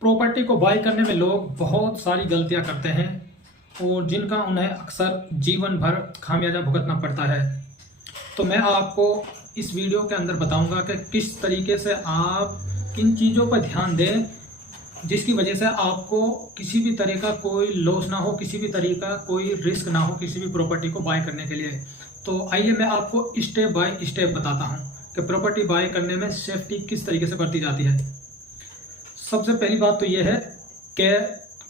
Property को bye करने में लोग बहुत सारी गलतियां करते हैं और जिनका उन्हें अक्सर जीवन भर खामियाजा भुगतना पड़ता है। तो मैं आपको इस वीडियो के अंदर बताऊंगा कि किस तरीके से आप किन चीज़ों पर ध्यान दें जिसकी वजह से आपको किसी भी तरह का कोई लॉस ना हो, किसी भी तरह का कोई रिस्क ना हो किसी भी प्रॉपर्टी को बाय करने के लिए। तो आइए मैं आपको स्टेप बाय स्टेप बताता हूं कि प्रॉपर्टी बाय करने में सेफ्टी किस तरीके से बरती जाती है। सबसे पहली बात तो यह है कि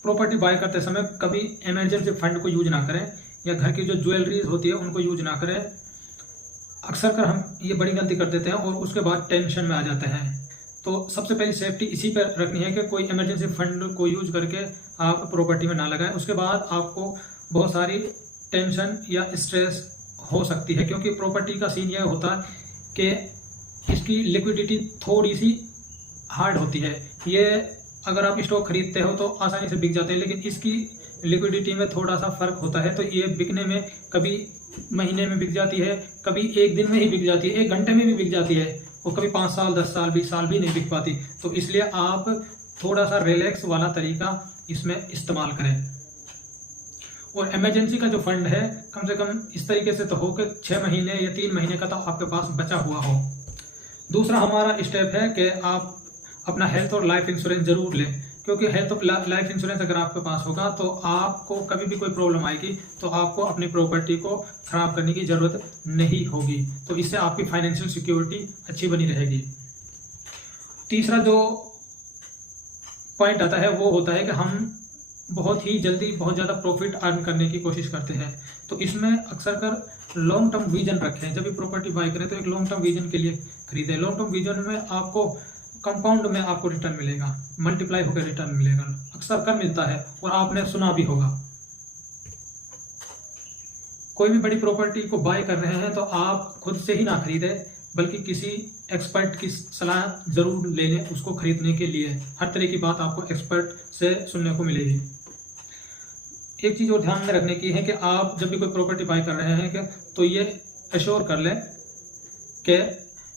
प्रॉपर्टी बाय करते समय कभी इमरजेंसी फंड को यूज ना करें या घर की जो ज्वेलरीज होती है उनको यूज ना करें। अक्सर कर हम ये बड़ी गलती कर देते हैं और उसके बाद टेंशन में आ जाते हैं। तो सबसे पहली सेफ्टी इसी पर रखनी है कि कोई इमरजेंसी फंड को यूज करके आप प्रॉपर्टी में ना लगाएं। उसके बाद आपको बहुत सारी टेंशन या स्ट्रेस हो सकती है, क्योंकि प्रॉपर्टी का सीन यह होता है कि इसकी लिक्विडिटी थोड़ी सी हार्ड होती है। ये अगर आप स्टॉक खरीदते हो तो आसानी से बिक जाते हैं, लेकिन इसकी लिक्विडिटी में थोड़ा सा फर्क होता है। तो ये बिकने में कभी महीने में बिक जाती है, कभी एक दिन में ही बिक जाती है, एक घंटे में भी बिक जाती है और कभी 5 साल 10 साल 20 साल भी नहीं बिक पाती। तो इसलिए आप थोड़ा सा रिलैक्स वाला तरीका इसमें इस्तेमाल करें। और इमरजेंसी का जो फंड है कम से कम इस तरीके से तो हो कि 6 महीने या 3 महीने का तो आपके पास बचा हुआ हो। दूसरा हमारा स्टेप है कि आप अपना हेल्थ और लाइफ इंश्योरेंस जरूर लें, क्योंकि हेल्थ और लाइफ इंश्योरेंस अगर आपके पास होगा तो आपको कभी भी कोई प्रॉब्लम आएगी तो आपको अपनी प्रॉपर्टी को खराब करने की जरूरत नहीं होगी। तो इससे आपकी फाइनेंशियल सिक्योरिटी अच्छी बनी रहेगी। तीसरा जो पॉइंट आता है वो होता है कि हम बहुत ही जल्दी बहुत ज़्यादा प्रॉफिट अर्न करने की कोशिश करते हैं। तो इसमें अक्सर कर लॉन्ग टर्म विजन रखें। जब भी प्रॉपर्टी बाय करें तो एक लॉन्ग टर्म विजन के लिए खरीदें। लॉन्ग टर्म विजन में आपको कंपाउंड में आपको रिटर्न मिलेगा, मल्टीप्लाई होकर रिटर्न मिलेगा, अक्सर कर मिलता है और आपने सुना भी होगा। कोई भी बड़ी प्रॉपर्टी को बाय कर रहे हैं तो आप खुद से ही ना खरीदें, बल्कि किसी एक्सपर्ट की सलाह जरूर ले लें उसको खरीदने के लिए। हर तरह की बात आपको एक्सपर्ट से सुनने को मिलेगी। एक चीज और ध्यान में रखने की है कि आप जब भी कोई प्रॉपर्टी बाय कर रहे हैं तो ये एश्योर कर लें कि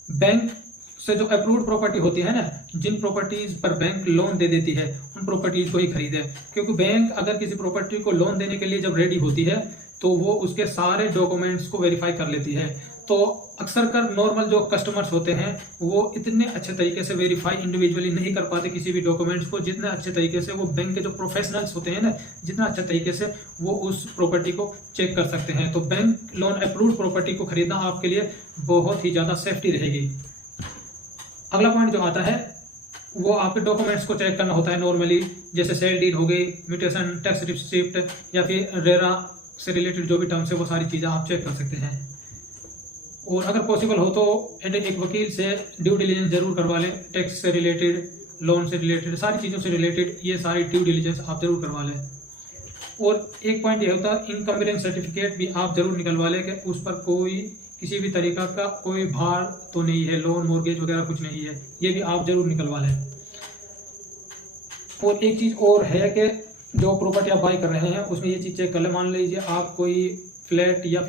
बैंक से जो अप्रूव्ड प्रॉपर्टी होती है ना, जिन प्रॉपर्टीज पर बैंक लोन दे देती है उन प्रॉपर्टीज को ही खरीदे। क्योंकि बैंक अगर किसी प्रॉपर्टी को लोन देने के लिए जब रेडी होती है तो वो उसके सारे डॉक्यूमेंट्स को वेरीफाई कर लेती है। तो अक्सर कर नॉर्मल जो कस्टमर्स होते हैं वो इतने अच्छे तरीके से वेरीफाई इंडिविजुअली नहीं कर पाते किसी भी डॉक्यूमेंट्स को, जितने अच्छे तरीके से वो बैंक के जो प्रोफेशनल्स होते हैं ना, जितना अच्छे तरीके से वो उस प्रॉपर्टी को चेक कर सकते हैं। तो बैंक लोन अप्रूव्ड प्रॉपर्टी को खरीदना आपके लिए बहुत ही ज्यादा सेफ्टी रहेगी। अगला पॉइंट जो आता है वो आपके डॉक्यूमेंट्स को चेक करना होता है नॉर्मली, जैसे सेल डीड हो गई, म्यूटेशन, टैक्स रिसिप्ट या फिर रेरा से रिलेटेड जो भी टर्म्स है वो सारी चीज़ें आप चेक कर सकते हैं। और अगर पॉसिबल हो तो एक वकील से ड्यू डिलीजेंस जरूर करवा लें। टैक्स से रिलेटेड, लोन से रिलेटेड, सारी चीज़ों से रिलेटेड ये सारी ड्यू डिलीजेंस आप जरूर करवा लें। और एक पॉइंट ये होता है इनकम्बरेंस सर्टिफिकेट भी आप जरूर निकलवा लें कि उस पर कोई किसी भी तरीका का कोई भार तो नहीं है, लोन मॉर्गेज वगैरह कुछ नहीं है, ये भी आप जरूर निकलवा लें। और एक चीज़ और है कि जो प्रॉपर्टी आप बाय कर रहे हैं उसमें ये चीज़ चेक कर लें। मान लीजिए आप कोई फ्लैट या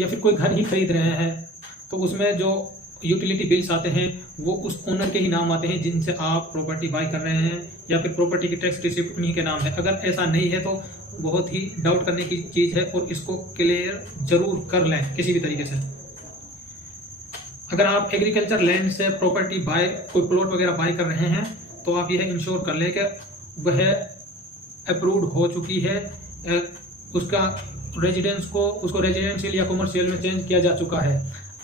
फिर कोई घर ही खरीद रहे हैं तो उसमें जो यूटिलिटी बिल्स आते हैं वो उस ओनर के ही नाम आते हैं जिनसे आप प्रॉपर्टी बाय कर रहे हैं, या फिर प्रॉपर्टी की टैक्स रिसिप्ट उन्हीं के नाम है। अगर ऐसा नहीं है तो बहुत ही डाउट करने की चीज़ है और इसको क्लियर जरूर कर लें किसी भी तरीके से। अगर आप एग्रीकल्चर लैंड से प्रॉपर्टी बाय, कोई प्लॉट वगैरह बाय कर रहे हैं तो आप यह इंश्योर कर लें कि वह अप्रूव्ड हो चुकी है, उसका उसको रेजिडेंशियल या कमर्शियल में चेंज किया जा चुका है।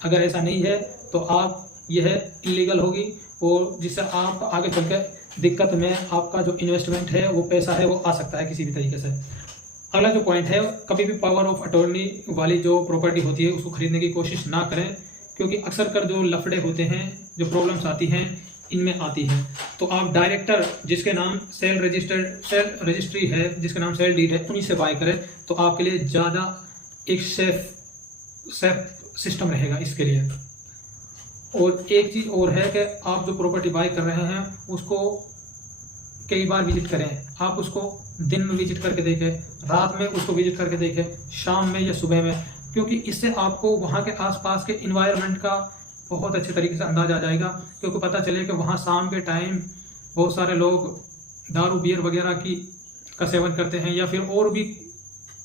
अगर ऐसा नहीं है तो आप यह इलीगल होगी और जिससे आप आगे चलकर दिक्कत में आपका जो इन्वेस्टमेंट है वो पैसा है वो आ सकता है किसी भी तरीके से। अगला जो पॉइंट है, कभी भी पावर ऑफ अटॉर्नी वाली जो प्रॉपर्टी होती है उसको खरीदने की कोशिश ना करें, क्योंकि अक्सर कर जो लफड़े होते हैं, जो प्रॉब्लम्स आती हैं इनमें आती है। तो आप डायरेक्टर जिसके नाम सेल रजिस्ट्री है, जिसके नाम सेल डीड है, उन्हीं से बाय करें तो आपके लिए ज़्यादा एक सेफ सिस्टम रहेगा इसके लिए। और एक चीज़ और है कि आप जो प्रॉपर्टी बाय कर रहे हैं उसको कई बार विजिट करें। आप उसको दिन में विजिट करके देखें, रात में उसको विजिट करके देखें, शाम में या सुबह में, क्योंकि इससे आपको वहाँ के आसपास के इन्वायरमेंट का बहुत अच्छे तरीके से अंदाजा आ जाएगा। क्योंकि पता चले कि वहाँ शाम के टाइम बहुत सारे लोग दारू बियर वगैरह का सेवन करते हैं, या फिर और भी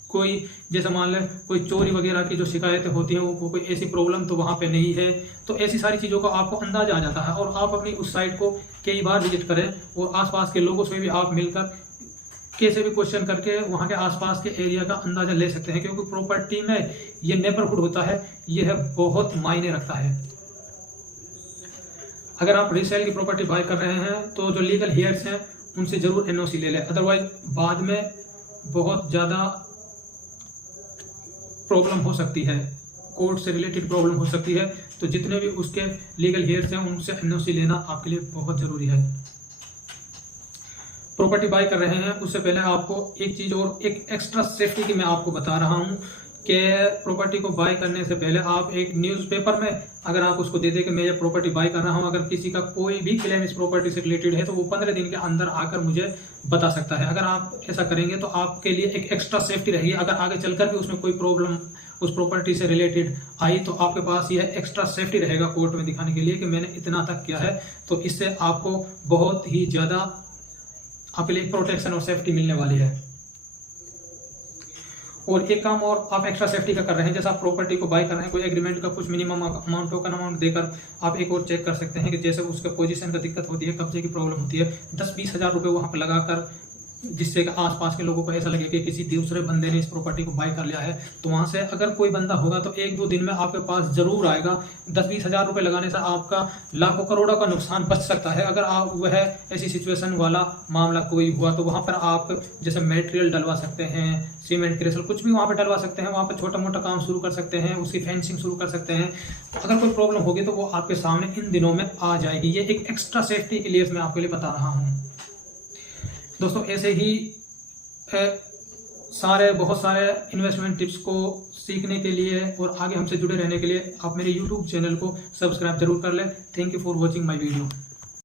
कोई जैसे मान लें कोई चोरी वगैरह की जो शिकायतें होती हैं, वो कोई ऐसी प्रॉब्लम तो वहाँ पे नहीं है। तो ऐसी सारी चीज़ों का आपको अंदाजा आ जाता है, और आप अपनी उस साइट को कई बार विजिट करें और आसपास के लोगों से भी आप मिलकर कैसे भी क्वेश्चन करके वहाँ के आसपास के एरिया का अंदाजा ले सकते हैं, क्योंकि प्रॉपर्टी में ये नेबरहुड होता है, यह बहुत मायने रखता है। अगर आप रीसेल की प्रॉपर्टी बाय कर रहे हैं तो जो लीगल हेयर्स हैं उनसे जरूर एनओसी ले लें, अदरवाइज बाद में बहुत ज़्यादा प्रॉब्लम हो सकती है, कोर्ट से रिलेटेड प्रॉब्लम हो सकती है। तो जितने भी उसके लीगल हेयर्स हैं उनसे एनओसी लेना आपके लिए बहुत ज़रूरी है। प्रॉपर्टी बाय कर रहे हैं उससे पहले आपको एक चीज़ और, एक एक्स्ट्रा सेफ्टी की मैं आपको बता रहा हूँ कि प्रॉपर्टी को बाय करने से पहले आप एक न्यूज़पेपर में अगर आप उसको दे दें कि मैं ये प्रॉपर्टी बाय कर रहा हूँ, अगर किसी का कोई भी क्लेम इस प्रॉपर्टी से रिलेटेड है तो वो 15 दिन के अंदर आकर मुझे बता सकता है। अगर आप ऐसा करेंगे तो आपके लिए एक एक्स्ट्रा सेफ्टी रहेगी। अगर आगे चलकर भी उसमें कोई प्रॉब्लम उस प्रॉपर्टी से रिलेटेड आई तो आपके पास यह एक्स्ट्रा सेफ्टी रहेगा कोर्ट में दिखाने के लिए कि मैंने इतना तक किया है। तो इससे आपको बहुत ही ज़्यादा आपके लिए प्रोटेक्शन और सेफ्टी मिलने वाली है। और एक काम और आप एक्स्ट्रा सेफ्टी का कर रहे हैं, जैसे आप प्रॉपर्टी को बाय कर रहे हैं, कोई एग्रीमेंट का कुछ मिनिमम अमाउंट, टोकन अमाउंट देकर आप एक और चेक कर सकते हैं कि जैसे उसके पोजीशन का दिक्कत होती है, कब्जे की प्रॉब्लम होती है, 10-20 हज़ार रुपये वहाँ पर लगाकर, जिससे कि आसपास के लोगों को ऐसा लगे कि किसी दूसरे बंदे ने इस प्रॉपर्टी को बाय कर लिया है। तो वहाँ से अगर कोई बंदा होगा तो 1-2 दिन में आपके पास जरूर आएगा। 10-20 हज़ार रुपये लगाने से आपका लाखों करोड़ों का नुकसान बच सकता है। अगर आप वह ऐसी सिचुएशन वाला मामला कोई हुआ तो वहाँ पर आप जैसे मटेरियल डलवा सकते हैं, सीमेंट क्रेशल कुछ भी वहाँ पर डलवा सकते हैं, वहाँ पर छोटा मोटा काम शुरू कर सकते हैं, उसकी फेंसिंग शुरू कर सकते हैं। अगर कोई प्रॉब्लम होगी तो वो आपके सामने इन दिनों में आ जाएगी। ये एक एक्स्ट्रा सेफ्टी के लिए मैं आपके लिए बता रहा हूँ दोस्तों। ऐसे ही बहुत सारे इन्वेस्टमेंट टिप्स को सीखने के लिए और आगे हमसे जुड़े रहने के लिए आप मेरे YouTube चैनल को सब्सक्राइब जरूर कर लें। Thank you for watching my video.